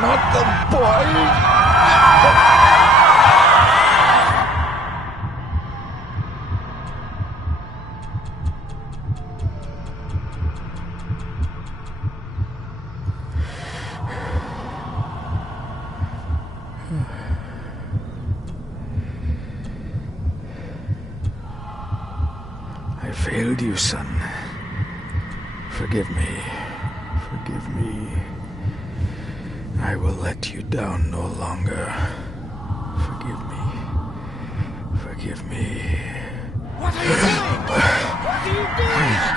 not the boy! I failed you, son. Forgive me. Forgive me. I will let you down no longer. Forgive me. Forgive me. What are you doing? What are you doing?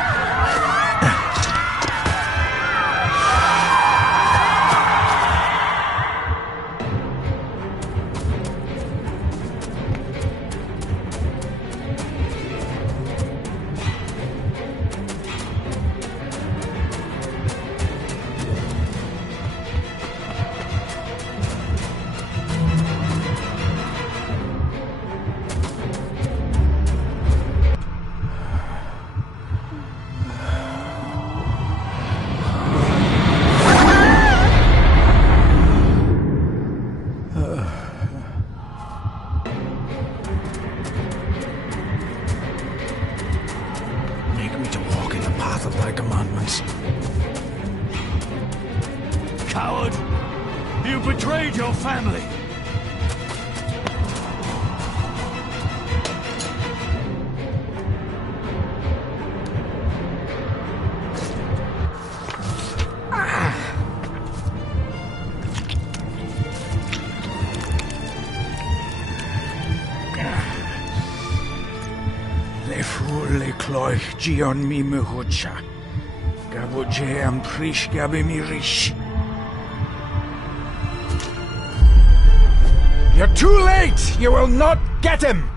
Of thy commandments. Coward! You betrayed your family! Le cloich gion mi muhucha. Gaboje am prish gabi mi rish. You're too late! You will not get him!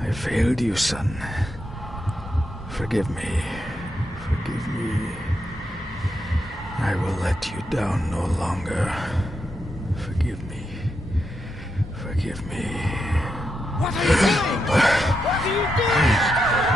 I failed you, son. Forgive me. Forgive me. I will let you down no longer. Forgive me. Forgive me. What are you doing? What are you doing?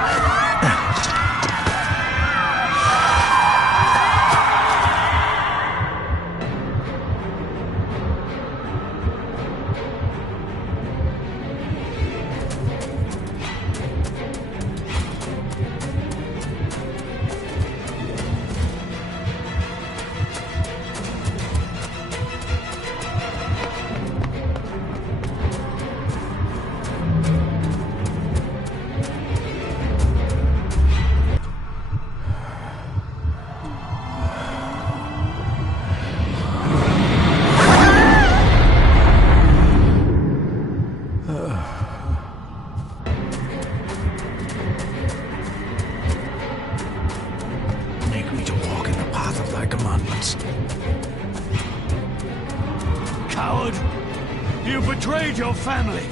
betrayed your family.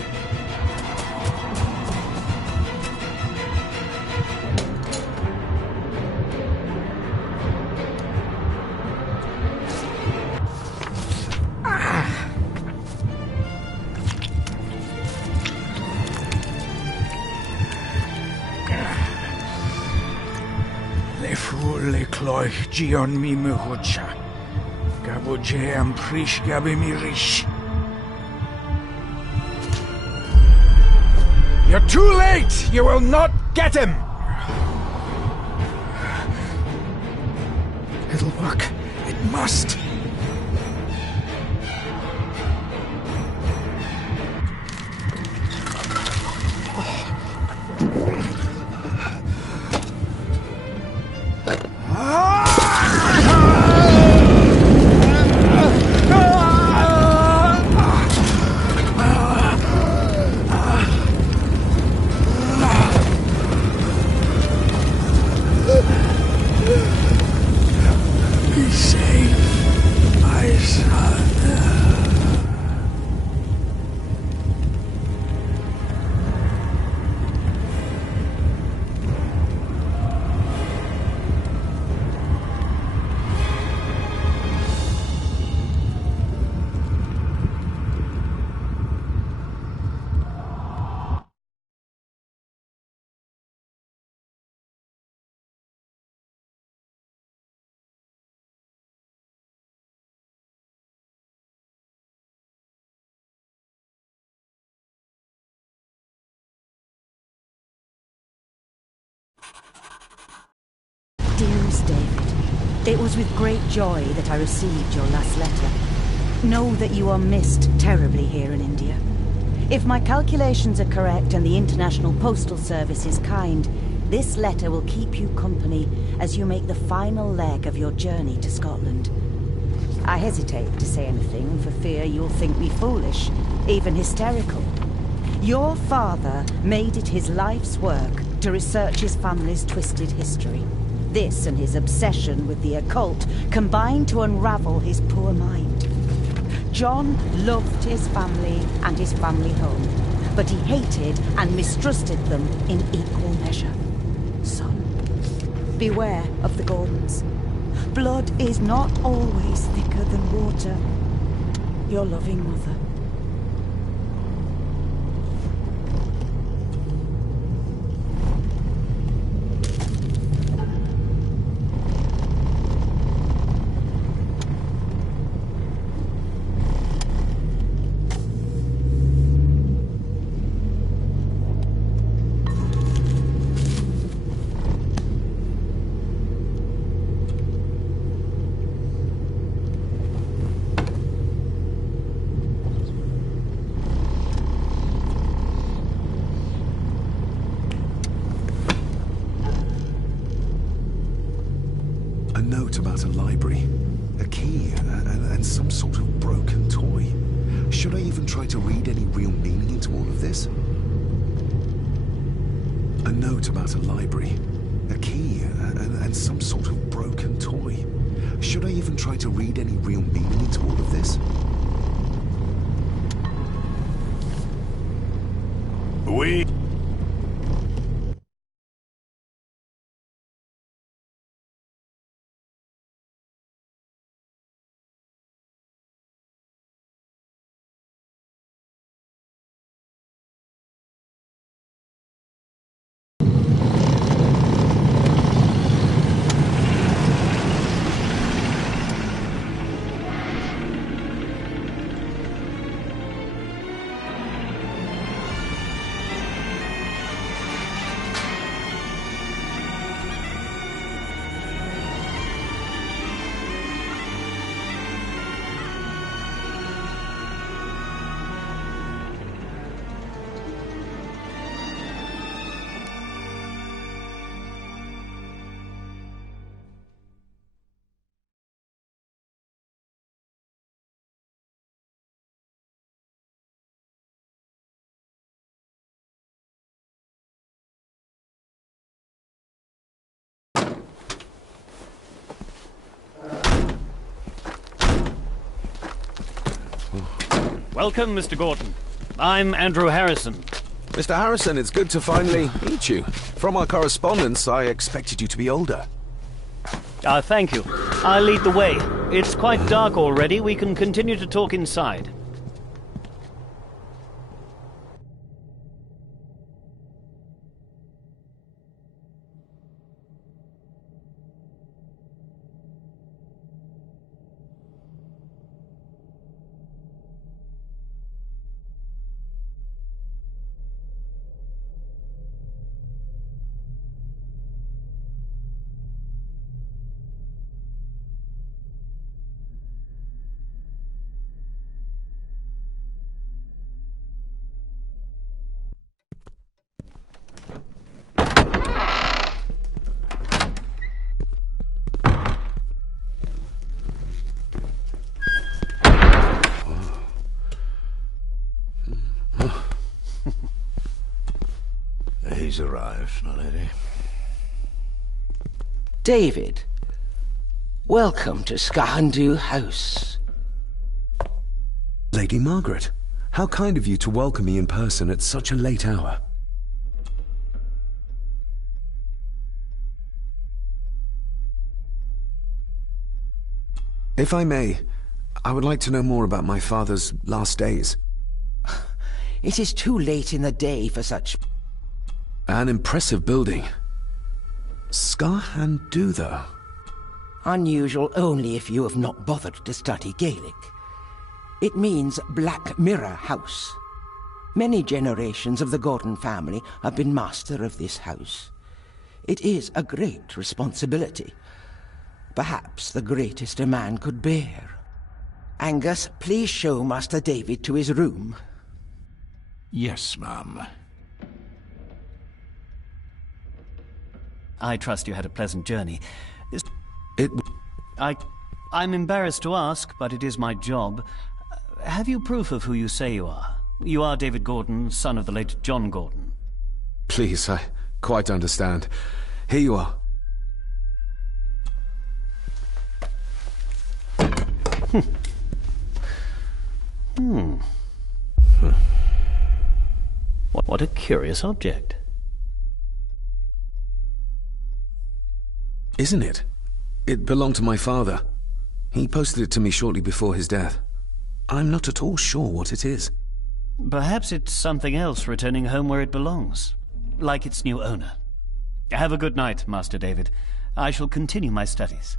Le fu le cloich gion mi mehucha. Gabo je am prish gabi mi rish. You're too late! You will not get him! It'll work. It must. Be safe, my son. Dearest David, it was with great joy that I received your last letter. Know that you are missed terribly here in India. If my calculations are correct and the International Postal Service is kind, this letter will keep you company as you make the final leg of your journey to Scotland. I hesitate to say anything for fear you'll think me foolish, even hysterical. Your father made it his life's work to research his family's twisted history. This and his obsession with the occult combined to unravel his poor mind. John loved his family and his family home, but he hated and mistrusted them in equal measure. Son, beware of the Gordons. Blood is not always thicker than water. Your loving mother. A note about a library, a key, and some sort of broken toy. Should I even try to read any real meaning into all of this? A note about a library, a key, and some sort of broken toy. Should I even try to read any real meaning into all of this? We... Welcome, Mr. Gordon. I'm Andrew Harrison. Mr. Harrison, it's good to finally meet you. From our correspondence, I expected you to be older. Thank you. I'll lead the way. It's quite dark already. We can continue to talk inside. He's arrived, my lady. David, welcome to Skahandu House. Lady Margaret, how kind of you to welcome me in person at such a late hour. If I may, I would like to know more about my father's last days. It is too late in the day for such... An impressive building. Skahandu, though. Unusual only if you have not bothered to study Gaelic. It means Black Mirror House. Many generations of the Gordon family have been master of this house. It is a great responsibility. Perhaps the greatest a man could bear. Angus, please show Master David to his room. Yes, ma'am. I trust you had a pleasant journey. It... I'm embarrassed to ask, but it is my job. Have you proof of who you say you are? You are David Gordon, son of the late John Gordon. Please, I quite understand. Here you are. What a curious object. Isn't it? It belonged to my father. He posted it to me shortly before his death. I'm not at all sure what it is. Perhaps it's something else returning home where it belongs, like its new owner. Have a good night, Master David. I shall continue my studies.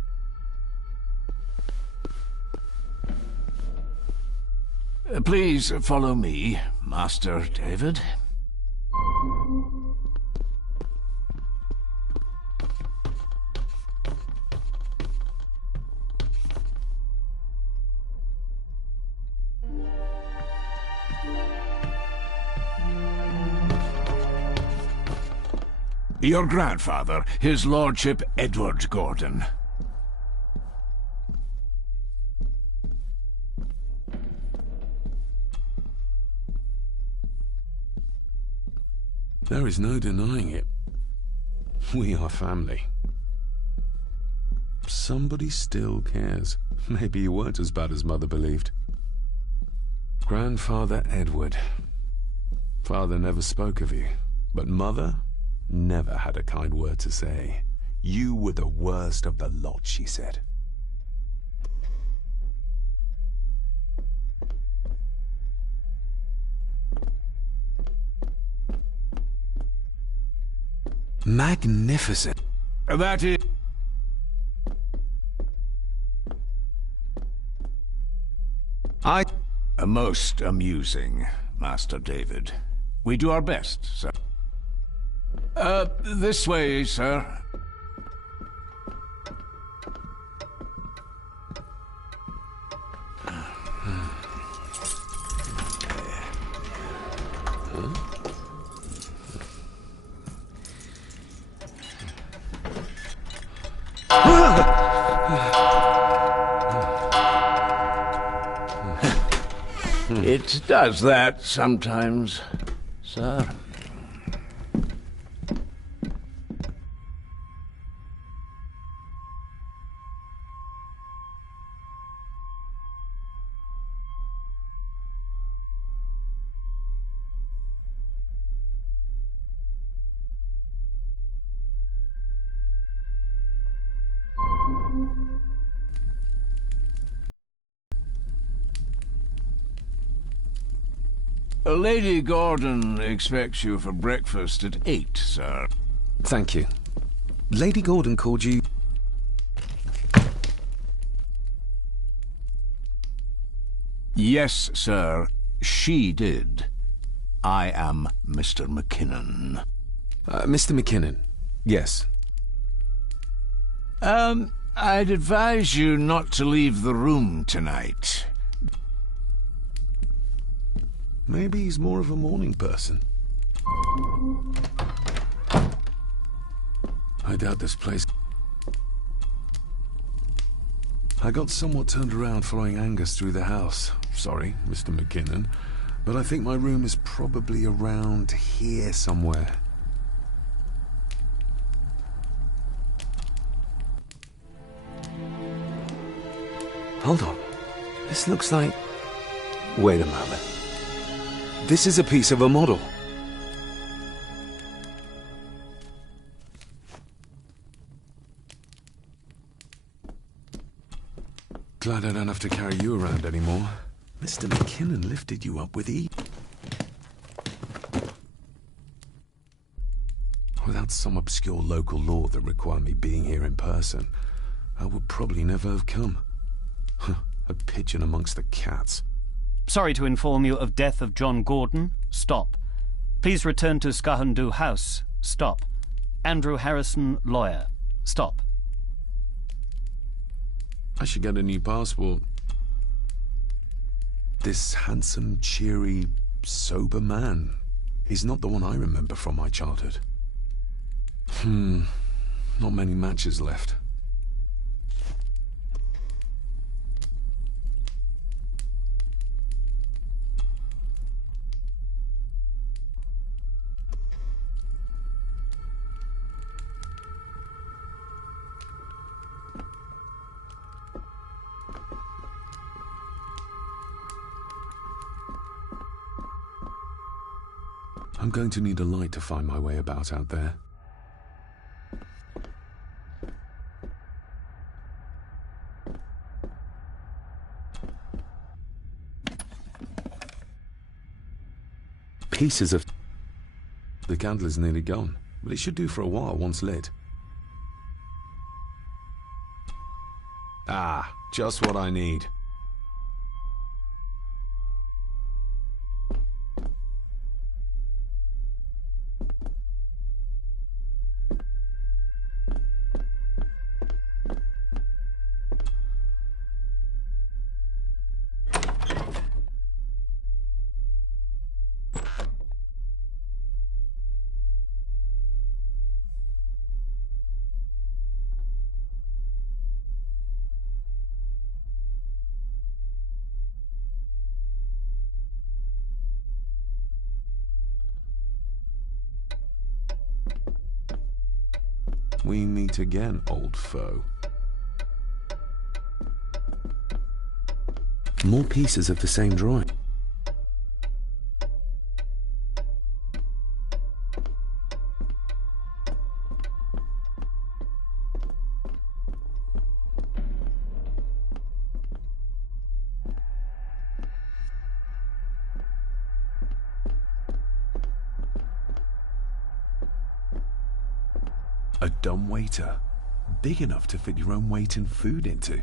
Please follow me, Master David. Your grandfather, his lordship Edward Gordon. There is no denying it. We are family. Somebody still cares. Maybe you weren't as bad as Mother believed. Grandfather Edward. Father never spoke of you, but Mother never had a kind word to say. You were the worst of the lot, she said. Magnificent. That is... Most amusing, Master David. We do our best, sir. This way, sir. It does that sometimes, sir. Lady Gordon expects you for breakfast at 8, sir. Thank you. Lady Gordon called you... Yes, sir. She did. I am Mr. McKinnon. Mr. McKinnon. Yes. I'd advise you not to leave the room tonight. Maybe he's more of a morning person. I doubt this place... I got somewhat turned around following Angus through the house. Sorry, Mr. McKinnon, but I think my room is probably around here somewhere. Hold on. This looks like... Wait a moment. This is a piece of a model. Glad I don't have to carry you around anymore. Mr. McKinnon lifted you up with ease. Without some obscure local law that required me being here in person, I would probably never have come. A pigeon amongst the cats. Sorry to inform you of death of John Gordon. Stop. Please return to Skahandu House. Stop. Andrew Harrison, lawyer. Stop. I should get a new passport. This handsome, cheery, sober man. He's not the one I remember from my childhood. Not many matches left. I'm going to need a light to find my way about out there. Pieces of... The candle is nearly gone, but it should do for a while once lit. Ah, just what I need. We meet again, old foe. More pieces of the same drawing. A dumbwaiter, big enough to fit your own weight in food into.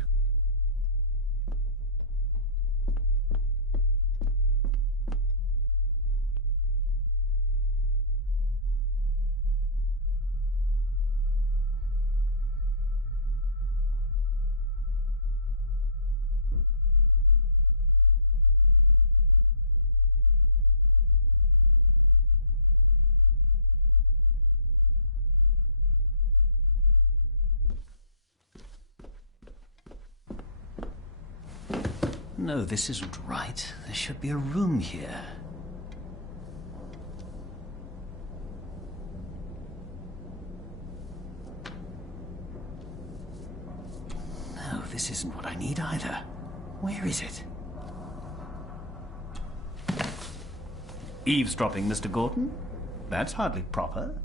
No, this isn't right. There should be a room here. No, this isn't what I need either. Where is it? Eavesdropping, Mr. Gordon? That's hardly proper.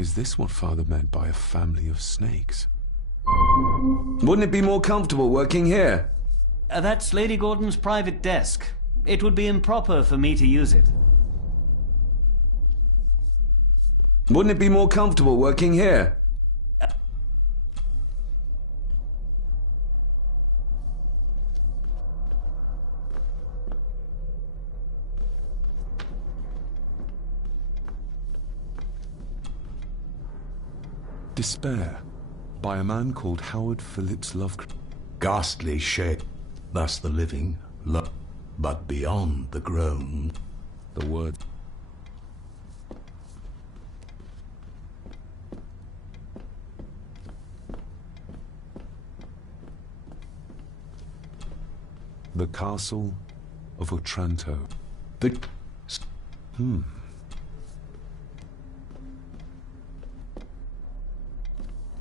Is this what Father meant by a family of snakes? Wouldn't it be more comfortable working here? That's Lady Gordon's private desk. It would be improper for me to use it. Wouldn't it be more comfortable working here? Despair, by a man called Howard Phillips Lovecraft. Ghastly shape, thus the living, but beyond the groan. The word. The Castle of Otranto.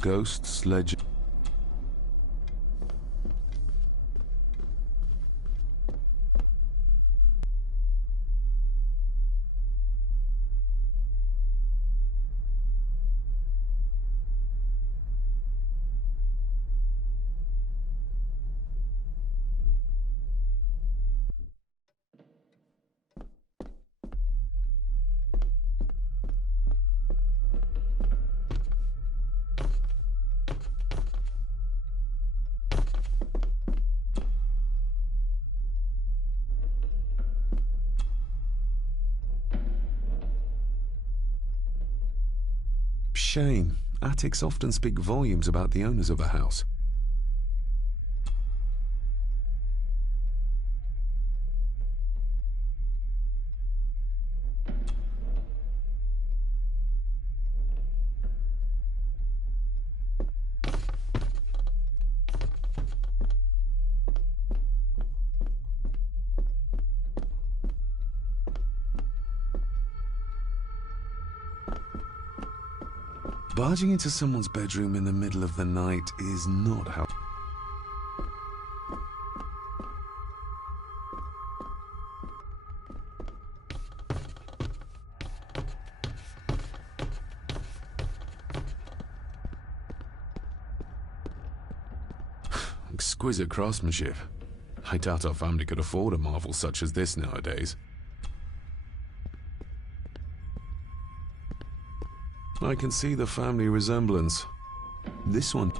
Ghosts, legend. Shame. Attics often speak volumes about the owners of a house. Barging into someone's bedroom in the middle of the night is not how... Exquisite craftsmanship. I doubt our family could afford a marvel such as this nowadays. I can see the family resemblance. This one...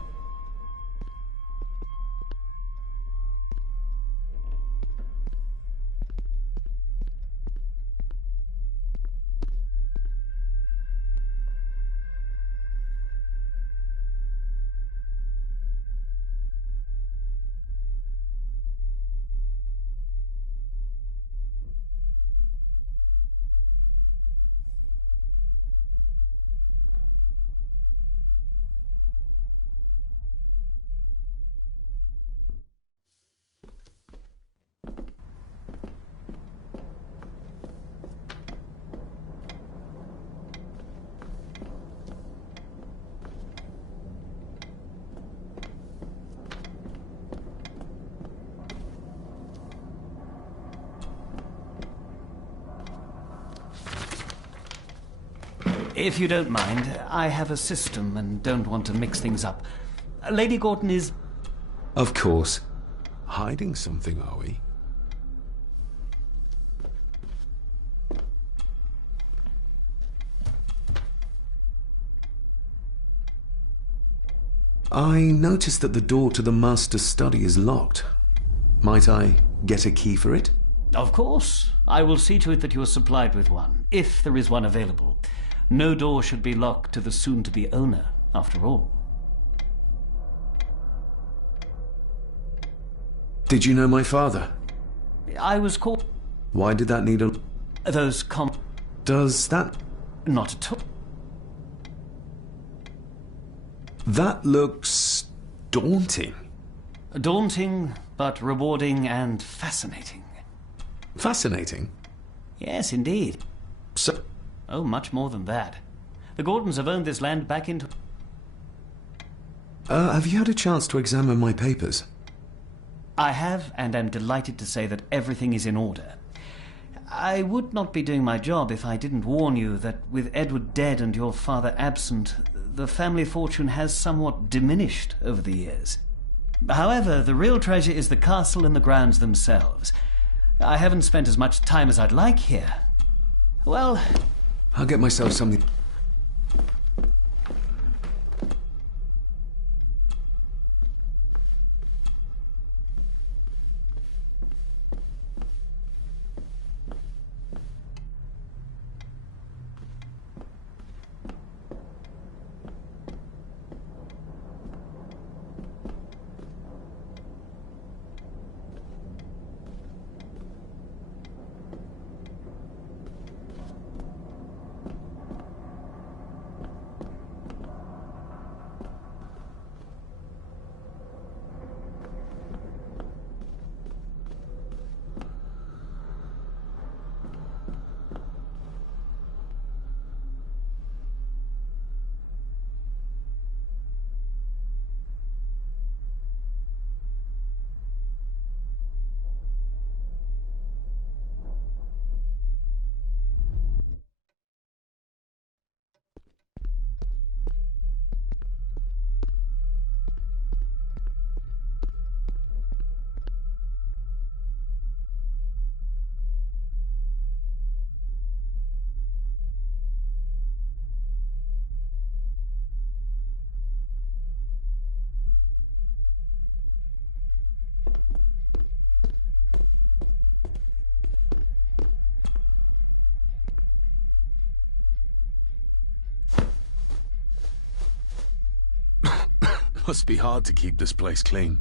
If you don't mind, I have a system and don't want to mix things up. Lady Gordon is... Of course. Hiding something, are we? I noticed that the door to the master's study is locked. Might I get a key for it? Of course. I will see to it that you are supplied with one, if there is one available. No door should be locked to the soon-to-be owner, after all. Did you know my father? I was caught... Why did that need a... Those Does that... Not at all. That looks... daunting. Daunting, but rewarding and fascinating. Fascinating? Yes, indeed. So... Oh, much more than that. The Gordons have owned this land back into... have you had a chance to examine my papers? I have, and am delighted to say that everything is in order. I would not be doing my job if I didn't warn you that with Edward dead and your father absent, the family fortune has somewhat diminished over the years. However, the real treasure is the castle and the grounds themselves. I haven't spent as much time as I'd like here. Well, I'll get myself something. Must be hard to keep this place clean.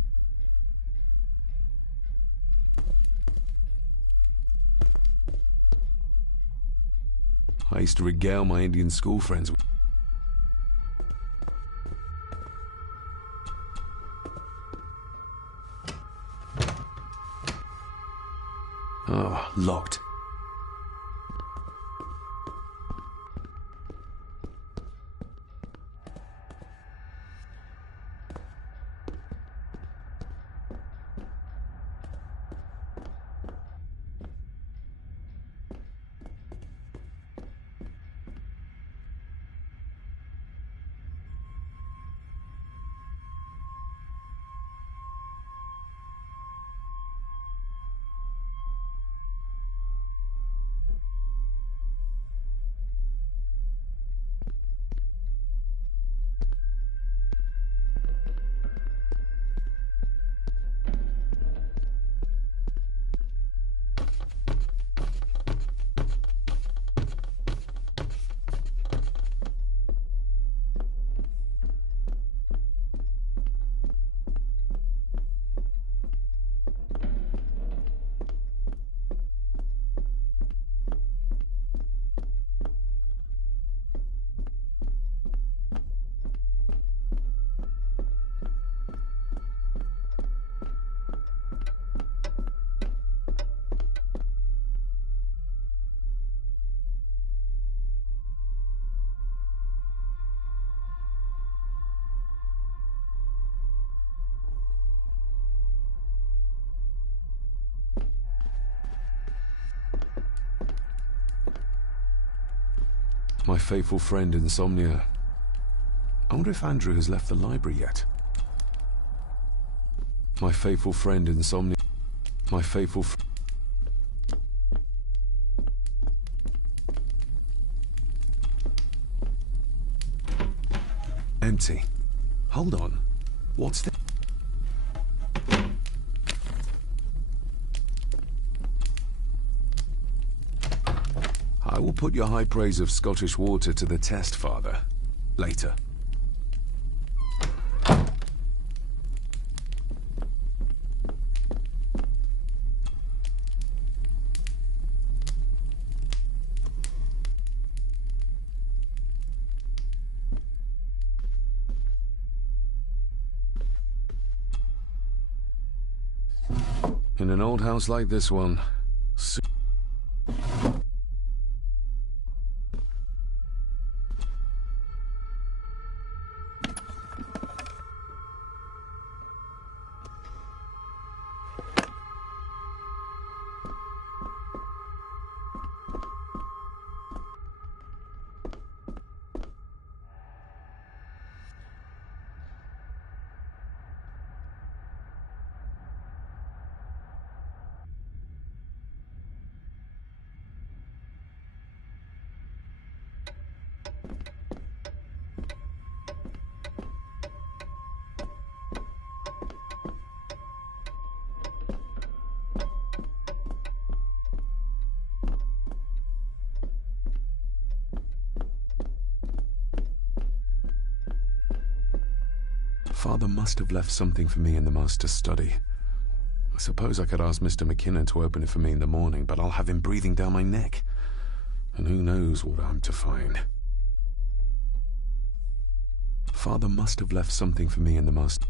I used to regale my Indian school friends with... Oh, locked. My faithful friend Insomnia. I wonder if Andrew has left the library yet. My faithful friend Insomnia. My faithful Empty. Hold on. What's this? I will put your high praise of Scottish water to the test, Father. Later. In an old house like this one, Father must have left something for me in the master's study. I suppose I could ask Mr. McKinnon to open it for me in the morning, but I'll have him breathing down my neck. And who knows what I'm to find. Father must have left something for me in the master...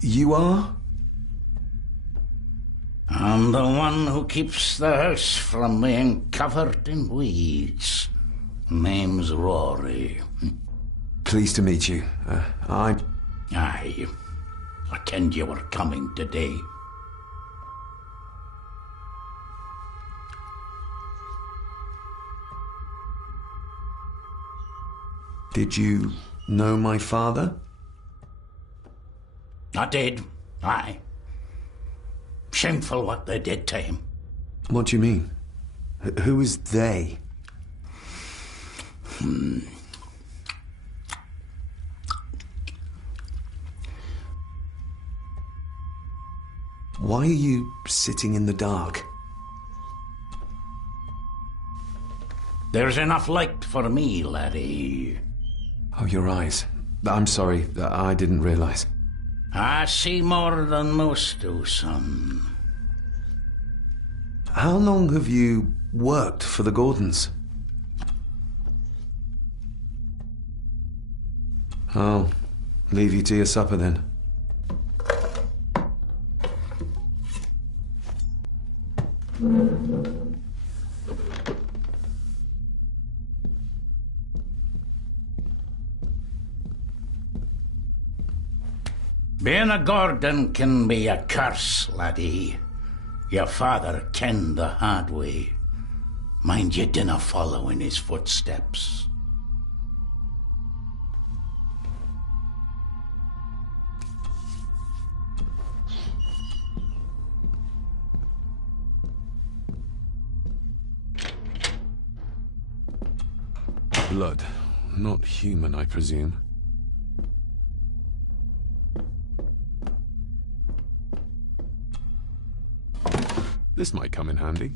You are? I'm the one who keeps the house from being covered in weeds. Name's Rory. Pleased to meet you. Aye. I kenned you were coming today. Did you know my father? I did, aye. Shameful what they did to him. What do you mean? Who is they? Why are you sitting in the dark? There's enough light for me, laddie. Oh, your eyes. I'm sorry, I didn't realize. I see more than most do, son. How long have you worked for the Gordons? I'll leave you to your supper then. Being a Gordon can be a curse, laddie. Your father kenned the hard way. Mind you dinna follow in his footsteps. Blood. Not human, I presume. This might come in handy.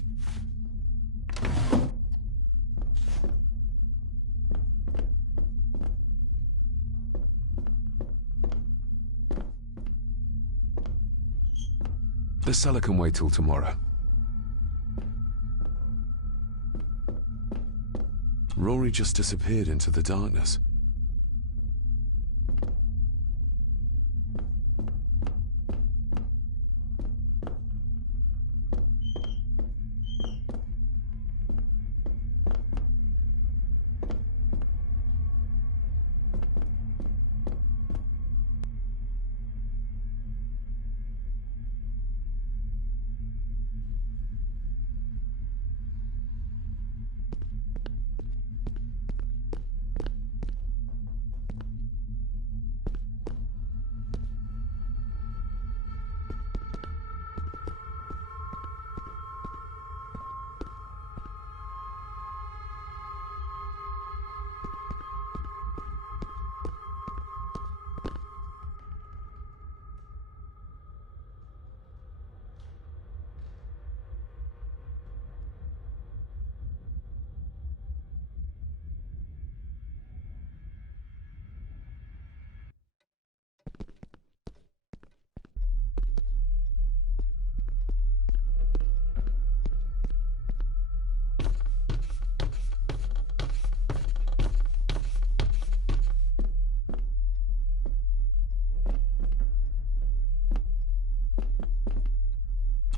The cellar can wait till tomorrow. Rory just disappeared into the darkness.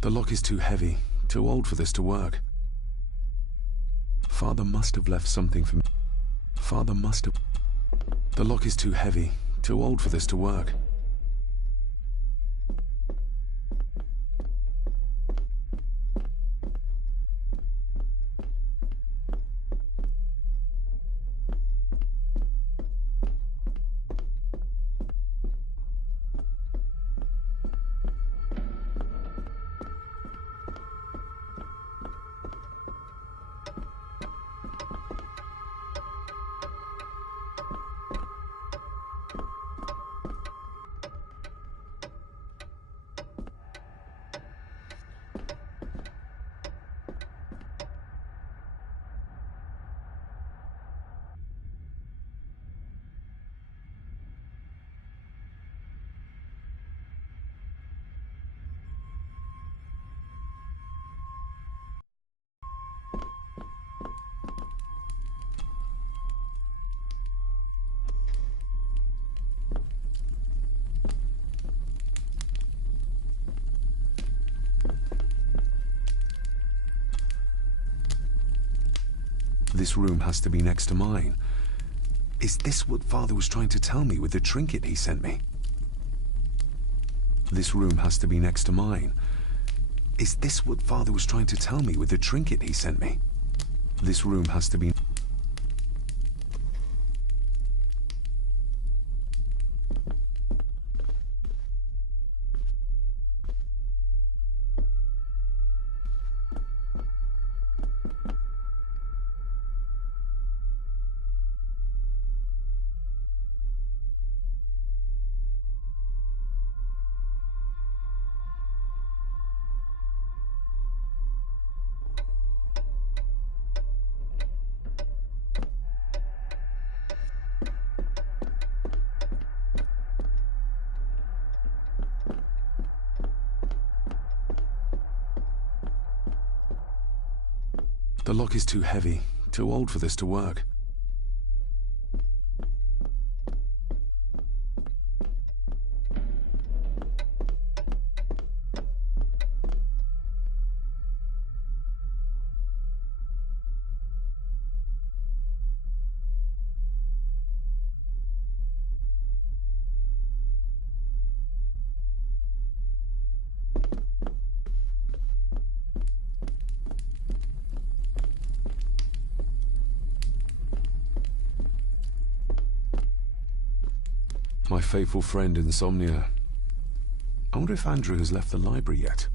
The lock is too heavy, too old for this to work. Father must have left something for me. Father must have... The lock is too heavy, too old for this to work. This room has to be next to mine. Is this what Father was trying to tell me with the trinket he sent me? This room has to be next to mine. Is this what Father was trying to tell me with the trinket he sent me? This room has to be... The lock is too heavy, too old for this to work. My faithful friend Insomnia. I wonder if Andrew has left the library yet.